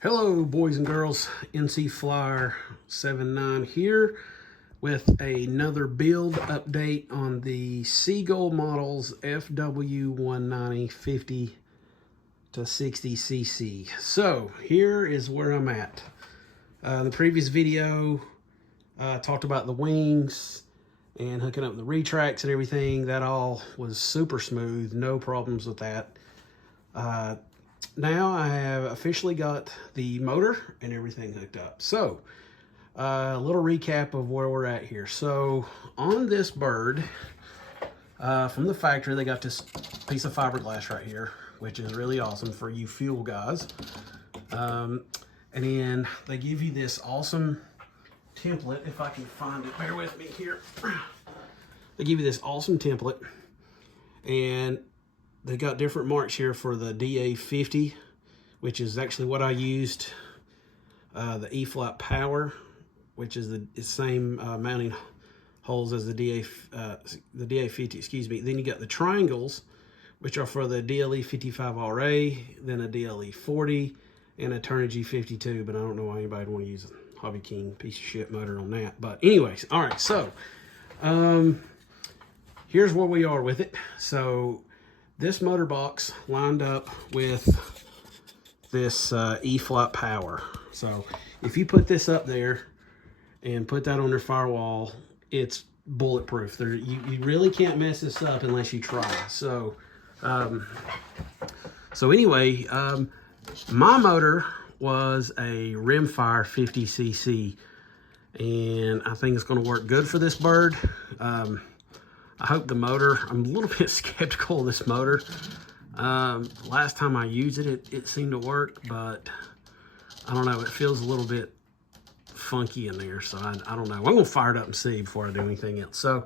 Hello boys and girls, NC Flyer 79 here with another build update on the Seagull models FW190 50 to 60 cc. So here is where I'm at. The previous video talked about the wings and hooking up the retracts and everything. That all was super smooth, no problems with that. Now I have officially got the motor and everything hooked up. So a little recap of where we're at here. So on this bird, from the factory, they got this piece of fiberglass right here, which is really awesome for you fuel guys. And then they give you this awesome template. If I can find it, bear with me here. They give you this awesome template, and they got different marks here for the DA50, which is actually what I used. The E-flap power, which is the same mounting holes as the DA50, excuse me. Then you got the triangles, which are for the DLE55RA, then a DLE40, and a Turnigy 52. But I don't know why anybody would want to use a Hobby King piece of shit motor on that. But anyways, all right. So here's where we are with it. So this motor box lined up with this E-flap power. So if you put this up there and put that on your firewall, it's bulletproof. You really can't mess this up unless you try. So anyway, my motor was a Rimfire 50cc, and I think it's going to work good for this bird. I hope the motor, I'm a little bit skeptical of this motor. Last time I used it, it seemed to work, but I don't know, it feels a little bit funky in there, so I don't know. I'm gonna fire it up and see before I do anything else. So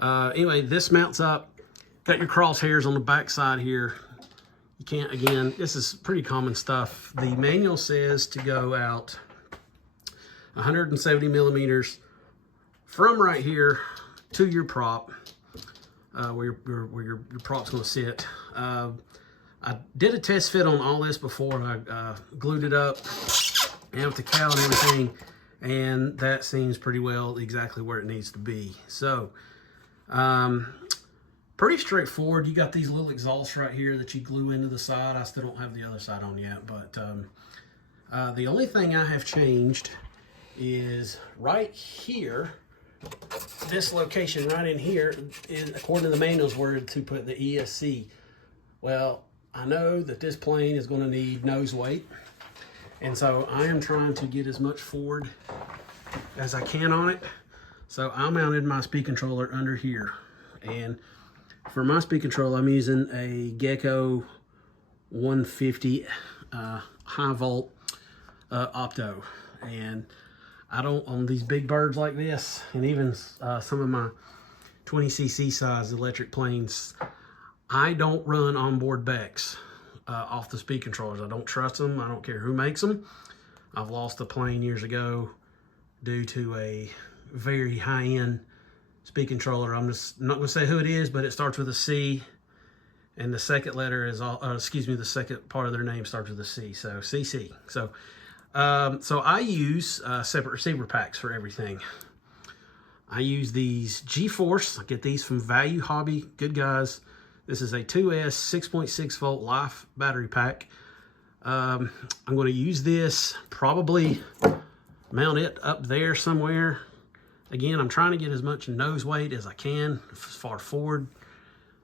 anyway, this mounts up. Got your crosshairs on the back side here. You can't, again, this is pretty common stuff. The manual says to go out 170 millimeters from right here to your prop. Where your prop's going to sit. I did a test fit on all this before. I glued it up and with the cowl and everything, and that seems pretty well exactly where it needs to be. So pretty straightforward. You got these little exhausts right here that you glue into the side. I still don't have the other side on yet, but the only thing I have changed is right here. This location right in here, according to the manuals, where to put the ESC. Well, I know that this plane is going to need nose weight, and so I am trying to get as much forward as I can on it. So I mounted my speed controller under here, and for my speed control, I'm using a Gecko 150 high volt opto, and I don't, on these big birds like this, and even some of my 20cc size electric planes, I don't run onboard Becks off the speed controllers. I don't trust them. I don't care who makes them. I've lost a plane years ago due to a very high-end speed controller. I'm just not going to say who it is, but it starts with a C, and the second letter is, the second part of their name starts with a C, so CC. So I use separate receiver packs for everything. I use these G-Force. I get these from Value Hobby. Good guys. This is a 2S 6.6 volt life battery pack. I'm going to use this, probably mount it up there somewhere. Again, I'm trying to get as much nose weight as I can as far forward.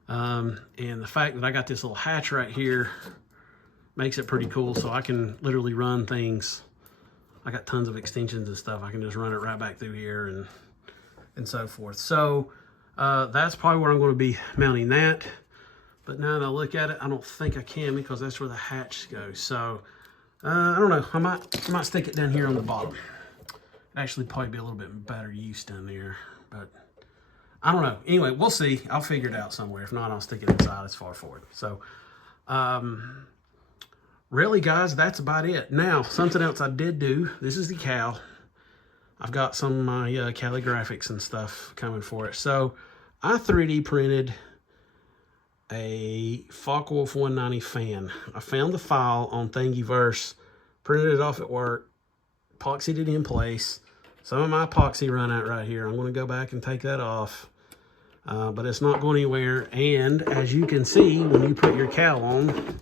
And the fact that I got this little hatch right here makes it pretty cool, so I can literally run things. I got tons of extensions and stuff. I can just run it right back through here and so forth. So that's probably where I'm going to be mounting that. But now that I look at it, I don't think I can, because that's where the hatch goes. So I don't know. I might stick it down here on the bottom. Actually, probably be a little bit better use down there, but I don't know. Anyway, we'll see. I'll figure it out somewhere. If not, I'll stick it inside as far forward. So really, guys, that's about it. Now, something else I did do. This is the cowl. I've got some of my calligraphics and stuff coming for it. So I 3D printed a Focke-Wulf 190 fan. I found the file on Thingiverse printed it off at work, epoxied it in place. Some of my epoxy run out right here. I'm going to go back and take that off, but it's not going anywhere. And as you can see, when you put your cowl on,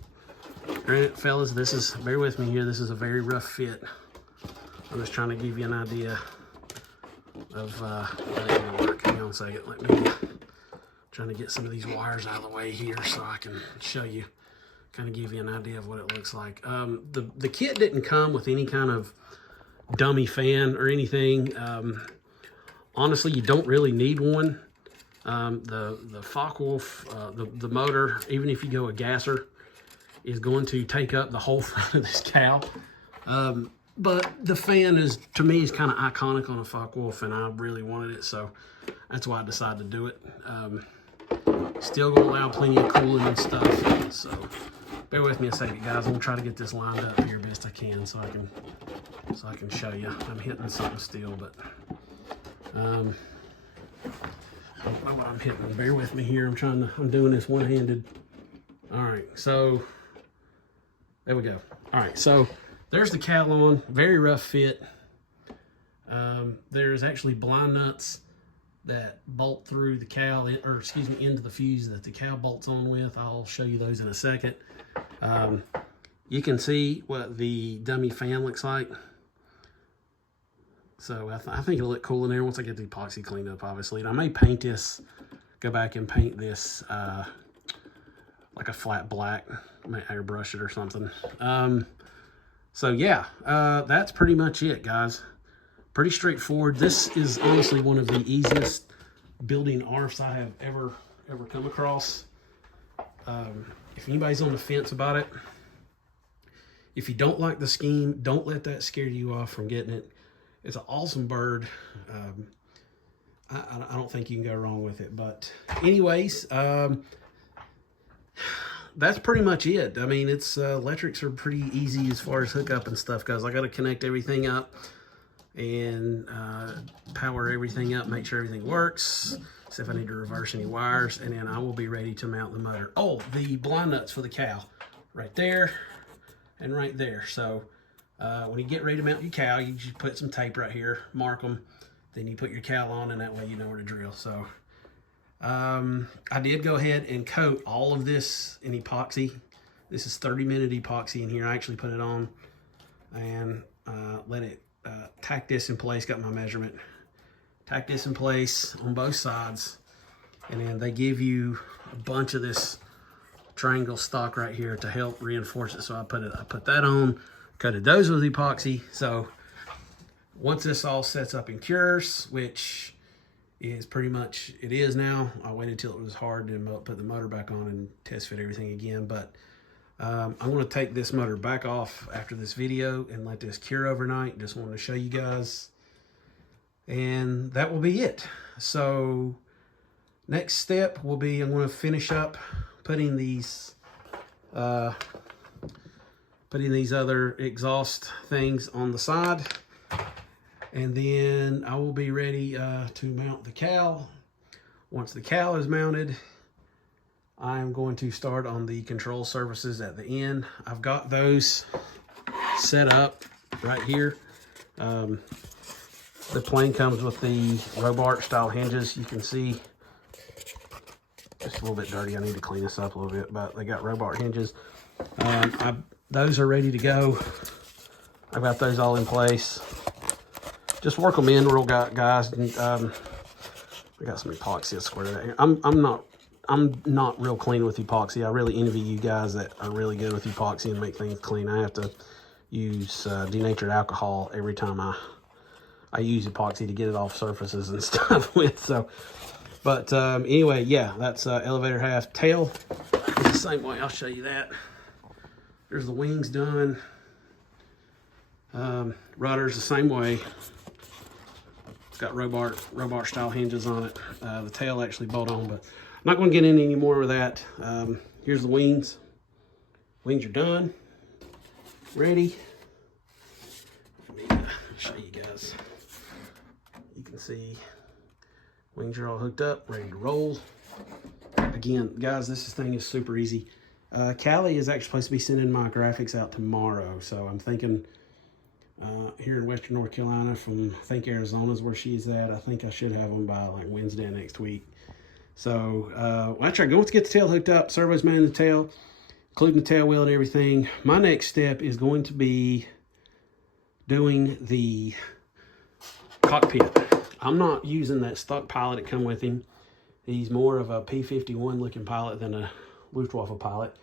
granted, fellas, this is, bear with me here, this is a very rough fit. I'm just trying to give you an idea of how it's going to work. Hang on a second. Let me, trying to get some of these wires out of the way here so I can show you, kind of give you an idea of what it looks like. The kit didn't come with any kind of dummy fan or anything. Honestly, you don't really need one. The Focke-Wulf, the motor, even if you go a gasser, is going to take up the whole front of this cowl. But the fan is, to me, is kind of iconic on a Focke-Wulf, and I really wanted it, so that's why I decided to do it. Still gonna allow plenty of cooling and stuff, so bear with me a second, guys. I'm gonna try to get this lined up here best I can so I can show you. I'm hitting something still, but I don't know what I'm hitting. Bear with me here. I'm doing this one-handed. All right, so there we go. All right, so there's the cowl on. Very rough fit. There's actually blind nuts that bolt through the cowl, or excuse me, into the fuse that the cowl bolts on with. I'll show you those in a second. You can see what the dummy fan looks like. So I think it'll look cool in there once I get the epoxy cleaned up, obviously. And I may paint this, go back and paint this like a flat black. I may airbrush it or something. So yeah, that's pretty much it, guys. Pretty straightforward. This is honestly one of the easiest building ARFs I have ever come across. If anybody's on the fence about it, if you don't like the scheme, don't let that scare you off from getting it. It's an awesome bird. I don't think you can go wrong with it. But anyways, that's pretty much it. I mean, it's electrics are pretty easy as far as hookup and stuff goes. I got to connect everything up and power everything up, make sure everything works. See if I need to reverse any wires, and then I will be ready to mount the motor. Oh, the blind nuts for the cowl, right there and right there. So when you get ready to mount your cowl, you just put some tape right here, mark them, then you put your cowl on, and that way you know where to drill. So I did go ahead and coat all of this in epoxy. This is 30-minute epoxy in here. I actually put it on and let it tack this in place, got my measurement. Tack this in place on both sides, and then they give you a bunch of this triangle stock right here to help reinforce it. So I put that on, coated those with epoxy. So once this all sets up and cures, which is pretty much it is now, I waited till it was hard and put the motor back on and test fit everything again. But I'm going to take this motor back off after this video and let this cure overnight. Just wanted to show you guys, and that will be it. So next step will be, I'm going to finish up putting these other exhaust things on the side, and then I will be ready to mount the cowl. Once the cowl is mounted, I'm going to start on the control surfaces at the end. I've got those set up right here. The plane comes with the Robart style hinges. You can see just a little bit dirty. I need to clean this up a little bit, but they got Robart hinges. Those are ready to go. I've got those all in place. Just work them in real, guys. I got some epoxy squared out here. I'm not real clean with epoxy. I really envy you guys that are really good with epoxy and make things clean. I have to use denatured alcohol every time I use epoxy to get it off surfaces and stuff with. So, but anyway, yeah, that's elevator half. Tail is the same way. I'll show you that. There's the wings done. Rudder's the same way. It's got Robart style hinges on it. The tail actually bolt on, but I'm not going to get in any more of that. Here's the wings. Wings are done. Ready. Let me show you guys. You can see wings are all hooked up, ready to roll. Again, guys, this thing is super easy. Callie is actually supposed to be sending my graphics out tomorrow, so I'm thinking here in Western North Carolina from, I think Arizona is where she's at. I think I should have them by like Wednesday next week. So after I go to get the tail hooked up, servos mounting the tail, including the tail wheel and everything, my next step is going to be doing the cockpit. I'm not using that stock pilot that come with him. He's more of a P-51 looking pilot than a Luftwaffe pilot.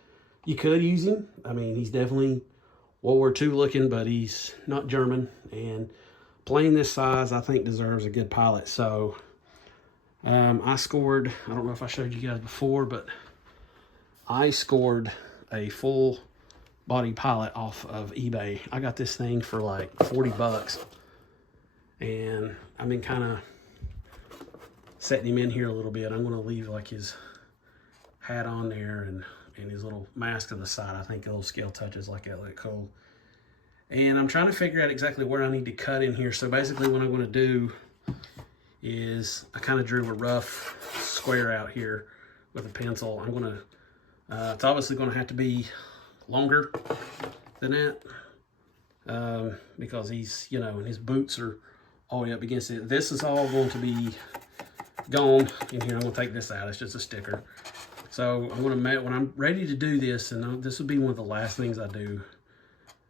You could use him. I mean, he's definitely World War II looking, but he's not German. And plane this size, I think, deserves a good pilot. So I scored, I don't know if I showed you guys before, but I scored a full body pilot off of eBay. I got this thing for like 40 bucks. And I've been kind of setting him in here a little bit. I'm going to leave like his hat on there and his little mask to the side. I think a little scale touches like that look cool. And I'm trying to figure out exactly where I need to cut in here. So basically what I'm going to do is I kind of drew a rough square out here with a pencil. I'm going to, it's obviously going to have to be longer than that because he's, you know, and his boots are all the way up against it. This is all going to be gone in here. I'm going to take this out. It's just a sticker. So I'm going to, when I'm ready to do this, and this will be one of the last things I do,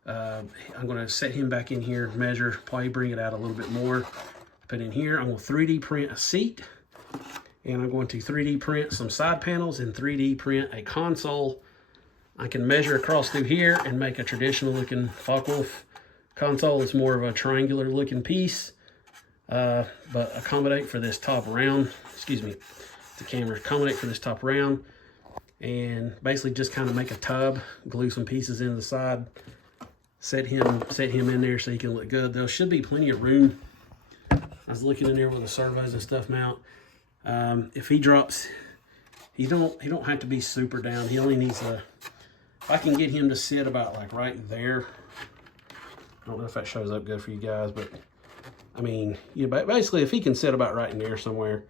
I'm going to set him back in here, measure, probably bring it out a little bit more, put in here. I'm going to 3D print a seat, and I'm going to 3D print some side panels and 3D print a console. I can measure across through here and make a traditional looking Focke-Wulf console. It's more of a triangular looking piece, but accommodate for this top round, excuse me, the camera, accommodate for this top round. And basically just kind of make a tub, glue some pieces into the side, set him in there so he can look good. There should be plenty of room. I was looking in there where the servos and stuff mount. If he drops, he don't have to be super down. He only needs a, if I can get him to sit about like right there. I don't know if that shows up good for you guys, but I mean, you know, basically if he can sit about right in there somewhere,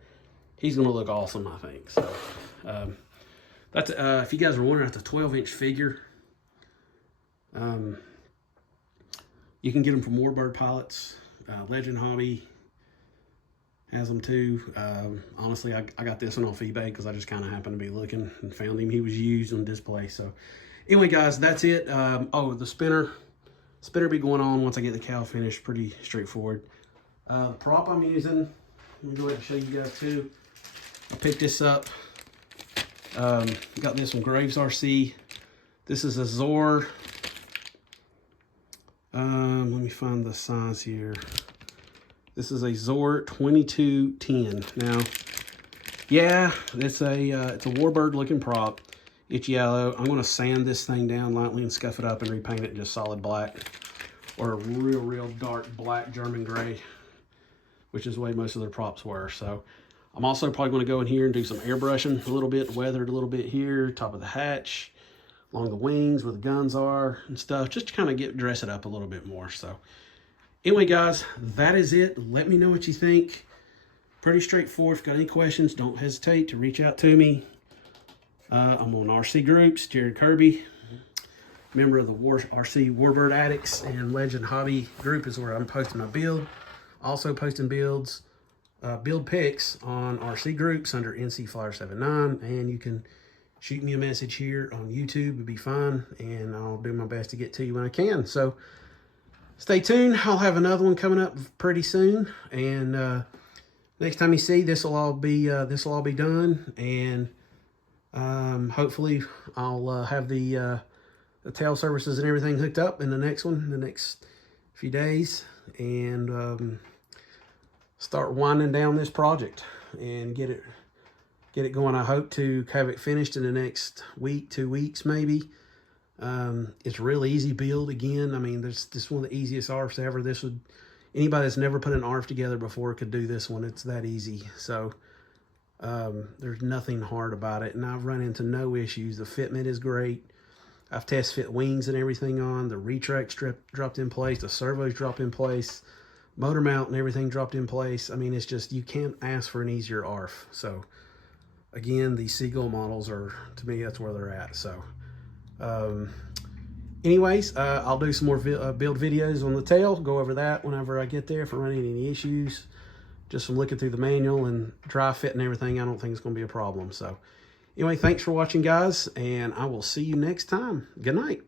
he's gonna look awesome, I think. So that's if you guys are wondering, that's a 12-inch figure. You can get them from Warbird Pilots. Legend Hobby has them too. Honestly, I got this one off eBay because I just kind of happened to be looking and found him. He was used on display. So anyway, guys, that's it. Oh, the spinner be going on once I get the cowl finished. Pretty straightforward. The prop I'm using, let me go ahead and show you guys too. I picked this up. Got this from Graves RC. This is a Zor. Let me find the size here. This is a Zor 2210. Now, yeah, it's a Warbird looking prop. It's yellow. I'm going to sand this thing down lightly and scuff it up and repaint it just solid black, or a real dark black German gray, which is the way most of their props were. So I'm also probably going to go in here and do some airbrushing a little bit, weathered a little bit here, top of the hatch, along the wings where the guns are and stuff, just to kind of dress it up a little bit more. So anyway, guys, that is it. Let me know what you think. Pretty straightforward. If you've got any questions, don't hesitate to reach out to me. I'm on RC Groups, Jared Kirby, member of the RC Warbird Addicts and Legend Hobby group is where I'm posting my build. Also posting build pics on RC Groups under NC Flyer 79, and you can shoot me a message here on YouTube. It'd be fine, and I'll do my best to get to you when I can. So stay tuned. I'll have another one coming up pretty soon, and next time you see this will all be done, and hopefully I'll have the tail services and everything hooked up in the next one, the next few days, and start winding down this project and get it going. I hope to have it finished in the next week, 2 weeks maybe. It's a real easy build again. I mean, this is one of the easiest ARFs ever. Anybody that's never put an ARF together before could do this one. It's that easy. So there's nothing hard about it, and I've run into no issues. The fitment is great. I've test fit wings and everything on. The retract strip dropped in place. The servos dropped in place. Motor mount and everything dropped in place. I mean, it's just, you can't ask for an easier ARF. So again, these Seagull models are, to me, that's where they're at. So Anyways, I'll do some more build videos on the tail, go over that whenever I get there. If I'm running any issues, just from looking through the manual and dry fit and everything, I don't think it's going to be a problem. So anyway, thanks for watching, guys, and I will see you next time. Good night.